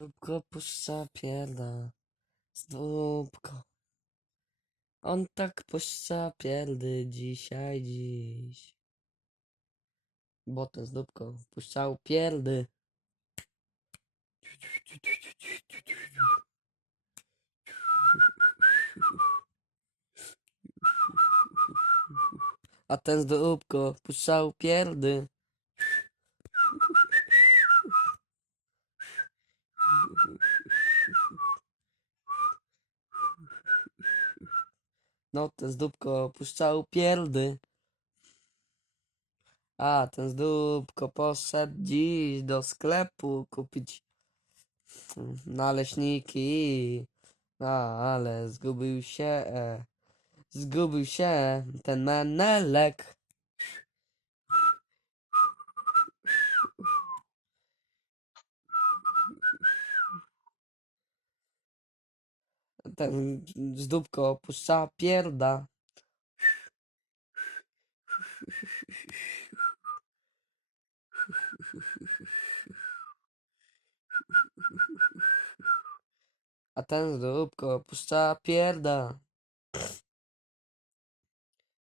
Dupko puszcza pierda. Z dupko. On tak puszcza pierdy dzisiaj, dziś. Bo ten z dupko puszczał pierdy. A ten z dupko puszczał pierdy. No, ten z dupko puszczał pierdy. A, ten z dupko poszedł dziś do sklepu kupić naleśniki. A, ale zgubił się. e, Zgubił się ten menelek. Ten z dupko puszcza pierda. A ten z dupko puszcza pierda.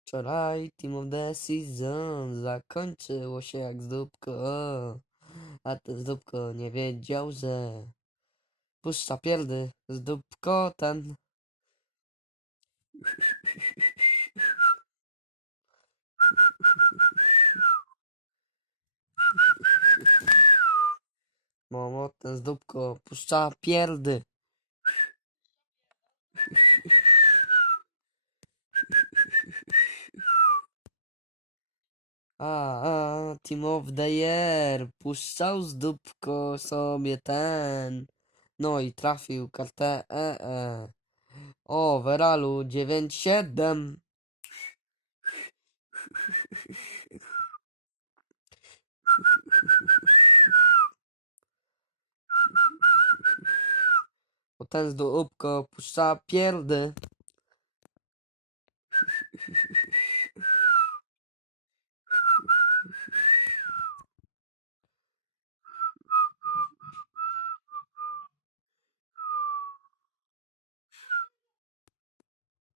Wczoraj Team of the Season zakończyło się jak z dupko. A ten z dupko nie wiedział, że puszcza pierdy z dupko ten. Momo, ten z dupko puszcza pierdy. A, a, Team of the Year puszczał z dupko sobie ten. No i trafił kartę EE. O, Weralu 9-7. Bo ten z dupko puszcza pierdy.